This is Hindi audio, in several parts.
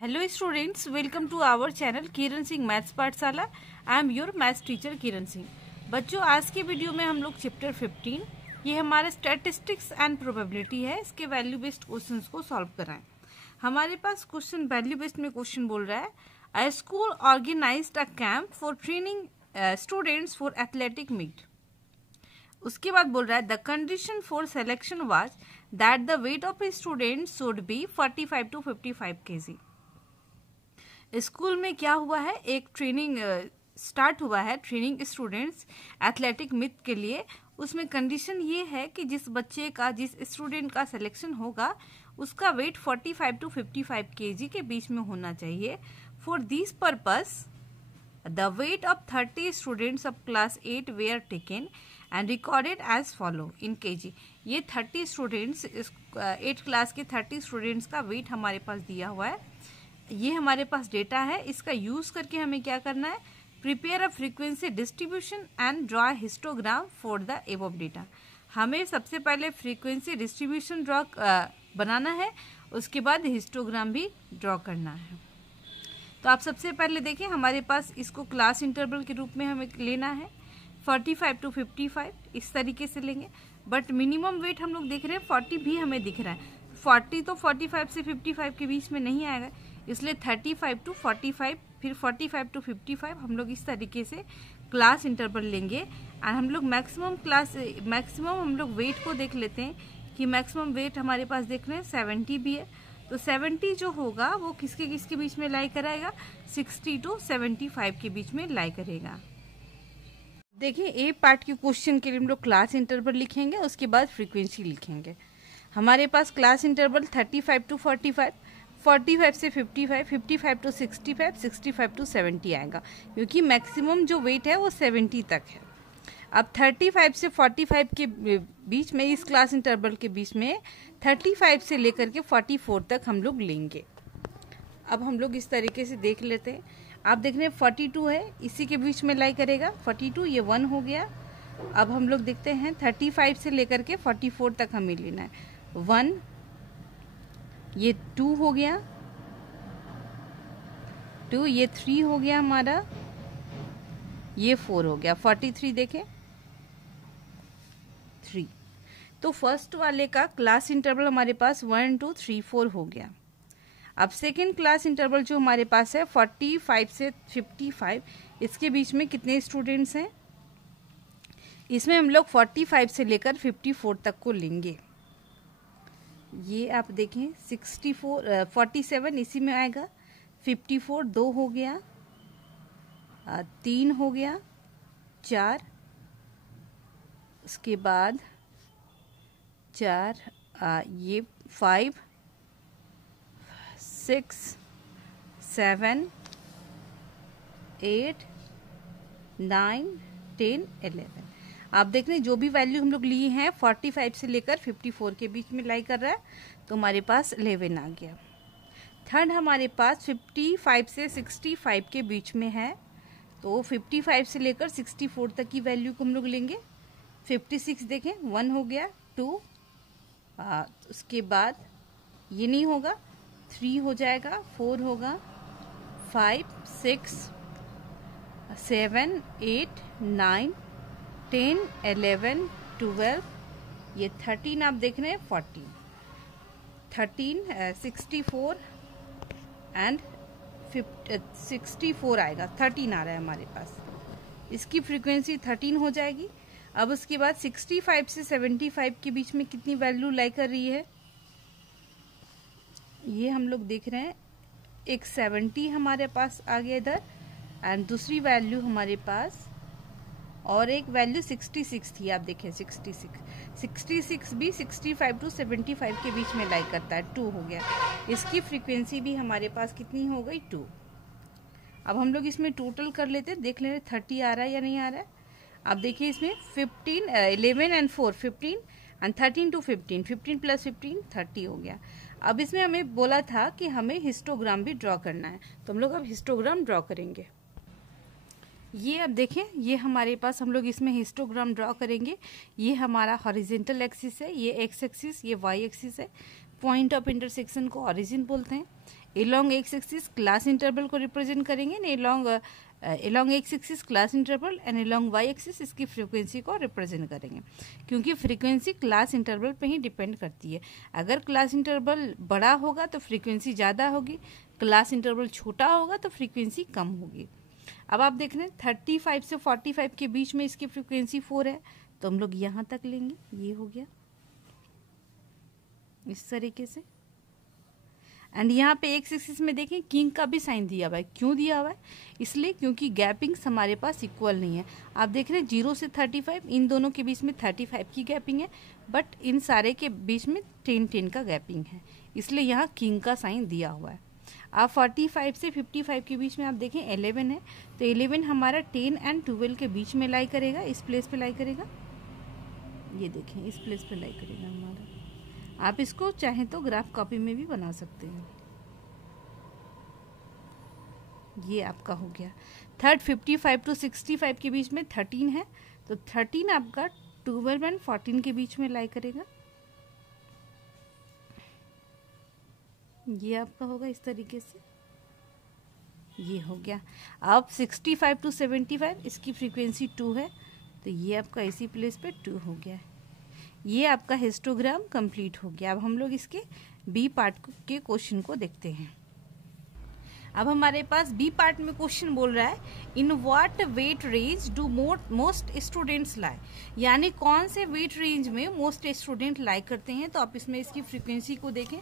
Hello students, welcome to our channel Kiran Singh maths Pathshala. I am your maths teacher Kiran Singh. बच्चों, आज के वीडियो में हम लोग चैप्टर 15 ये हमारा स्टैटिस्टिक्स एंड प्रोबेबिलिटी है, इसके वैल्यू बेस्ड क्वेश्चंस को सॉल्व कराएं। हमारे पास क्वेश्चन वैल्यू बेस्ड में क्वेश्चन बोल रहा है, a school organised a camp for training students for athletic meet. उसके बाद बोल रहा है, the condition for selection was that the weight of a student should be 45 to 55 kg। School में क्या हुआ है, एक ट्रेनिंग स्टार्ट हुआ है, ट्रेनिंग स्टूडेंट्स एथलेटिक मीट के लिए। उसमें कंडीशन ये है कि जिस बच्चे का, जिस स्टूडेंट का सिलेक्शन होगा उसका वेट 45 to 55 kg के बीच में होना चाहिए। For this purpose the weight of 30 students of class 8 were taken and recorded as follow in kg। ये 30 स्टूडेंट्स, 8 क्लास के 30 स्टूडेंट्स का वेट हमारे पास दिया हुआ है। ये हमारे पास डेटा है, इसका यूज करके हमें क्या करना है, prepare a frequency distribution and draw histogram for the above data. हमें सबसे पहले फ्रीक्वेंसी डिस्ट्रीब्यूशन बनाना है, उसके बाद हिस्टोग्राम भी ड्रॉ करना है। तो आप सबसे पहले देखें, हमारे पास इसको क्लास इंटरवल के रूप में हमें लेना है 45 to 55, इस तरीके से लेंगे। बट मिनिमम वेट हम लोग देख रहे हैं 40 भी हमें दिख रहा है। 40 तो 45 से 55 के बीच में नहीं आएगा, इसलिए 35 to 45, फिर 45 to 55 हम लोग इस तरीके से क्लास इंटरवल लेंगे। और हम लोग मैक्सिमम हम लोग वेट को देख लेते हैं कि मैक्सिमम वेट हमारे पास देख रहे हैं 70 भी है। तो 70 जो होगा वो किसके किसके बीच में लाई कराएगा, 60 to 75 के बीच में लाई करेगा। देखिए, ए पार्ट के क्वेश्चन के लिए हम लोग क्लास इंटरवल लिखेंगे, उसके बाद फ्रीक्वेंसी लिखेंगे। हमारे पास क्लास इंटरवल 35 to 45, 45 से 55, 55 to 65, 65 to 70 आएगा, क्योंकि मैक्सिमम जो वेट है वो 70 तक है। अब 35 से 45 के बीच में, इस क्लास इंटरवल के बीच में 35 से लेकर के 44 तक हम लोग लेंगे। अब हम लोग इस तरीके से देख लेते हैं। आप देख रहे हैं 42 है, इसी के बीच में लाई करेगा 42, ये 1 हो गया। अब हम लोग देखते हैं 35 से लेकर के 44 तक हमें लेना है। 1, ये 2 हो गया, 2, ये 3 हो गया हमारा, ये 4 हो गया। 43 देखें, 3। तो फर्स्ट वाले का क्लास इंटरवल हमारे पास 1 2 3 4 हो गया। अब सेकेंड क्लास इंटरवल जो हमारे पास है 45 से 55, इसके बीच में कितने स्टूडेंट्स हैं, इसमें हम लोग 45 से लेकर 54 तक को लेंगे। ये आप देखें 47 इसी में आएगा, 54 2 हो गया, 3 हो गया, 4, उसके बाद 4, ये 5 6 7 8 9 10 11। आप देख रहे हैं जो भी वैल्यू हम लोग लिए हैं 45 से लेकर 54 के बीच में लाई कर रहा है, तो हमारे पास 11 आ गया। थर्ड हमारे पास 55 से 65 के बीच में है, तो 55 से लेकर 64 तक की वैल्यू को हम लोग लेंगे। 56 देखें, 1 हो गया, 2, उसके बाद ये नहीं होगा, 3 हो जाएगा, 4 होगा, 5 6 7 8 9 10 11 12, ये 13 आप देख रहे हैं, 13 64 एंड 64 आएगा, 13 आ रहा है हमारे पास, इसकी फ्रीक्वेंसी 13 हो जाएगी। अब उसके बाद 65 से 75 के बीच में कितनी वैल्यू लाई कर रही है, ये हम लोग देख रहे हैं, एक 70 हमारे पास आ गया इधर, एंड दूसरी वैल्यू हमारे पास, और एक वैल्यू 66 थी, आप देखें 66 भी 65 to 75 के बीच में लाई करता है, 2 हो गया। इसकी फ्रीक्वेंसी भी हमारे पास कितनी हो गई, 2। अब हम लोग इसमें टोटल कर लेते हैं, देख लेते 30 आ रहा है या नहीं आ रहा है। आप देखिए इसमें 11 एंड 4 15 एंड 13 to 15, 15 + 15 30 हो गया। अब इसमें हमें बोला था कि हमें हिस्टोग्राम भी ड्रॉ करना है, तो हम लोग अब हिस्टोग्राम ड्रॉ करेंगे। ये अब देखें, ये हमारे पास हम लोग इसमें हिस्टोग्राम ड्रॉ करेंगे। ये हमारा हॉरिजेंटल एक्सिस है, ये एक्स एक्सिस, ये वाई एक्सिस है। पॉइंट ऑफ इंटरसेक्शन को ओरिजिन बोलते हैं। Along X axis class interval को रिप्रेजेंट करेंगे, along X axis class interval and along Y axis इसकी फ्रीक्वेंसी को रिप्रेजेंट करेंगे, क्योंकि फ्रीक्वेंसी क्लास इंटरवल पे ही डिपेंड करती है। अगर क्लास इंटरवल बड़ा होगा तो फ्रीक्वेंसी ज़्यादा होगी, क्लास इंटरवल छोटा होगा तो फ्रीक्वेंसी कम होगी। अब आप देख रहे हैं 35 से 45 के बीच में इसकी फ्रीक्वेंसी 4 है, तो हम लोग यहाँ तक लेंगे, ये हो गया इस तरीके से। एंड यहाँ पे एक्स एक्सिस में देखें किंग का भी साइन दिया हुआ है। क्यों दिया हुआ है? इसलिए क्योंकि गैपिंग्स हमारे पास इक्वल नहीं है। आप देख रहे हैं 0 से 35 इन दोनों के बीच में 35 की गैपिंग है, बट इन सारे के बीच में 10 का गैपिंग है, इसलिए यहाँ किंग का साइन दिया हुआ है। आप 45 से 55 के बीच में आप देखें 11 है, तो 11 हमारा 10 एंड 12 के बीच में लाई करेगा, इस प्लेस पे लाई करेगा, ये देखें इस प्लेस पे लाई करेगा हमारा। आप इसको चाहें तो ग्राफ कॉपी में भी बना सकते हैं। ये आपका हो गया। थर्ड 55 टू 65 के बीच में 13 है, तो 13 आपका 12 एंड 14 के बीच में लाई करेगा, ये आपका होगा इस तरीके से, ये हो गया। अब 65 टू 75 इसकी फ्रीक्वेंसी 2 है, तो ये आपका इसी प्लेस पे 2 हो गया। ये आपका हिस्टोग्राम कंप्लीट हो गया। अब हम लोग इसके बी पार्ट के क्वेश्चन को देखते हैं। अब हमारे पास बी पार्ट में क्वेश्चन बोल रहा है, in what weight range do most students lie, यानी कौन से वेट रेंज में मोस्ट स्टूडेंट लाई करते हैं। तो आप इसमें इसकी फ्रीक्वेंसी को देखें,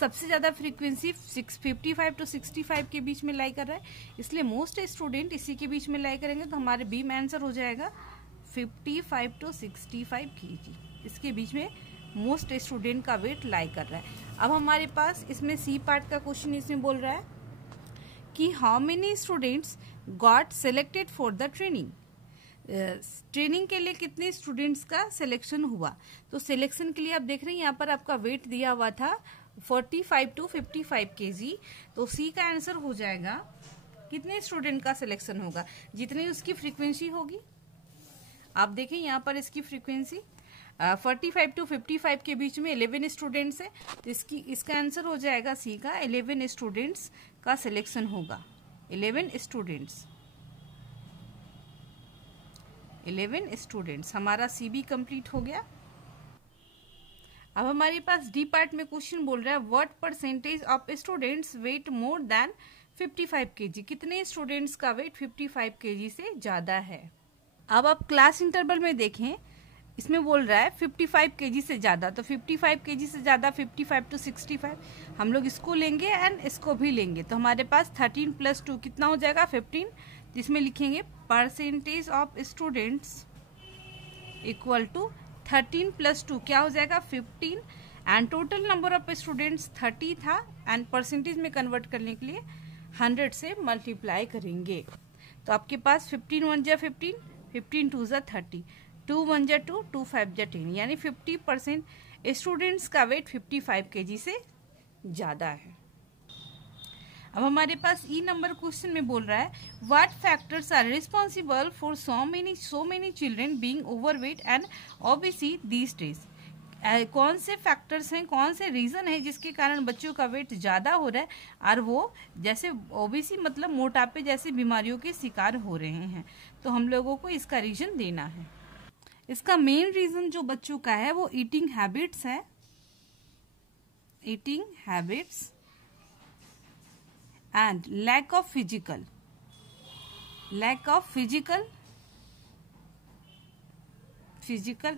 सबसे ज्यादा फ्रीक्वेंसी 55 टू 65 के बीच में लाई कर रहा है, इसलिए मोस्ट स्टूडेंट इसी के बीच में लाई करेंगे, तो हमारे बी में आंसर हो जाएगा 55 टू 65 kg। इसके बीच में मोस्ट स्टूडेंट का वेट लाई कर रहा है। अब हमारे पास इसमें सी पार्ट का क्वेश्चन इसमें बोल रहा है कि how many students got selected for the training, training के लिए कितने स्टूडेंट्स का सिलेक्शन हुआ। तो सिलेक्शन के लिए आप देख रहे हैं यहाँ पर आपका वेट दिया हुआ था 45 टू 55 kg, तो सी का आंसर हो जाएगा कितने स्टूडेंट का सिलेक्शन होगा, जितनी उसकी फ्रीक्वेंसी होगी। आप देखें यहाँ पर इसकी फ्रीक्वेंसी 45 टू 55 के बीच में 11 स्टूडेंट्स है, तो इसका आंसर हो जाएगा सी का 11 स्टूडेंट्स का सिलेक्शन होगा। 11 स्टूडेंट्स हमारा सी भी कंप्लीट हो गया। अब हमारे पास डी पार्ट में क्वेश्चन बोल रहा है, what percentage of students weight more than 55 kg, कितने स्टूडेंट्स का वेट 55 kg से ज्यादा है। अब आप क्लास इंटरवल में देखें, इसमें बोल रहा है 55 kg से ज्यादा, तो 55 kg से ज्यादा 55 टू 65 हम लोग इसको लेंगे एंड इसको भी लेंगे, तो हमारे पास 13 प्लस 2 कितना हो जाएगा 15, जिसमें लिखेंगे percentage of students equal to 13 plus 2 क्या हो जाएगा 15, and total number of students 30 था, एंड परसेंटेज में कन्वर्ट करने के लिए 100 से मल्टीप्लाई करेंगे, तो आपके पास 15 1 जा 15, 15 2 जा 30, 2 1 जा 2, 2 5 जा 10, यानी 50% स्टूडेंट्स का वेट 55 kg से ज्यादा है। अब हमारे पास ई नंबर क्वेश्चन में बोल रहा है, what factors are responsible for so many children being overweight and obese these days, कौन से फैक्टर्स हैं, कौन से रीजन है जिसके कारण बच्चों का वेट ज्यादा हो रहा है और वो जैसे ओबेसी मतलब मोटापे जैसी बीमारियों के शिकार हो रहे हैं। तो हम लोगों को इसका रीजन देना है। इसका मेन रीजन जो बच्चों का है वो ईटिंग हैबिट्स है, eating habits and lack of physical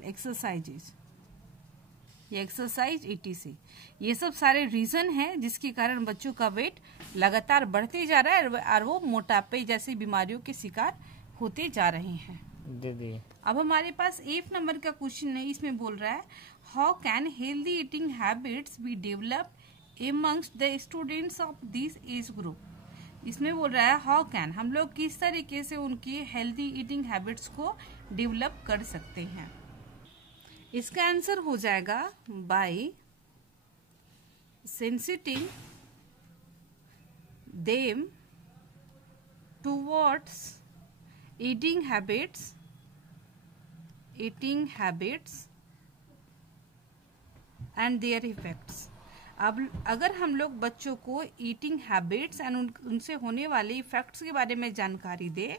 exercises, exercise ETC, ये सब सारे रीजन हैं जिसके कारण बच्चों का वेट लगातार बढ़ते जा रहा है और वो मोटापे जैसी बीमारियों के शिकार होते जा रहे हैं। दीदी अब हमारे पास 8 नंबर का क्वेश्चन है, इसमें बोल रहा है, how can healthy eating habits be developed amongst the students of this age group. इसमें बोल रहा है हाउ कैन, हम लोग किस तरीके से उनकी हेल्दी ईटिंग हैबिट्स को डेवलप कर सकते हैं। इसका आंसर हो जाएगा by sensitising them towards eating habits and their effects. अब अगर हम लोग बच्चों को ईटिंग हैबिट्स एंड उनसे होने वाले इफेक्ट्स के बारे में जानकारी दें,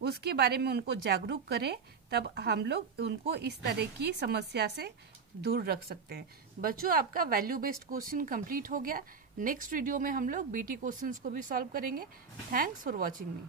उसके बारे में उनको जागरूक करें, तब हम लोग उनको इस तरह की समस्या से दूर रख सकते हैं। बच्चों, आपका वैल्यू बेस्ड क्वेश्चन कंप्लीट हो गया। नेक्स्ट वीडियो में हम लोग बीटी क्वेश्चंस को भी सॉल्व करेंगे। Thanks for watching me.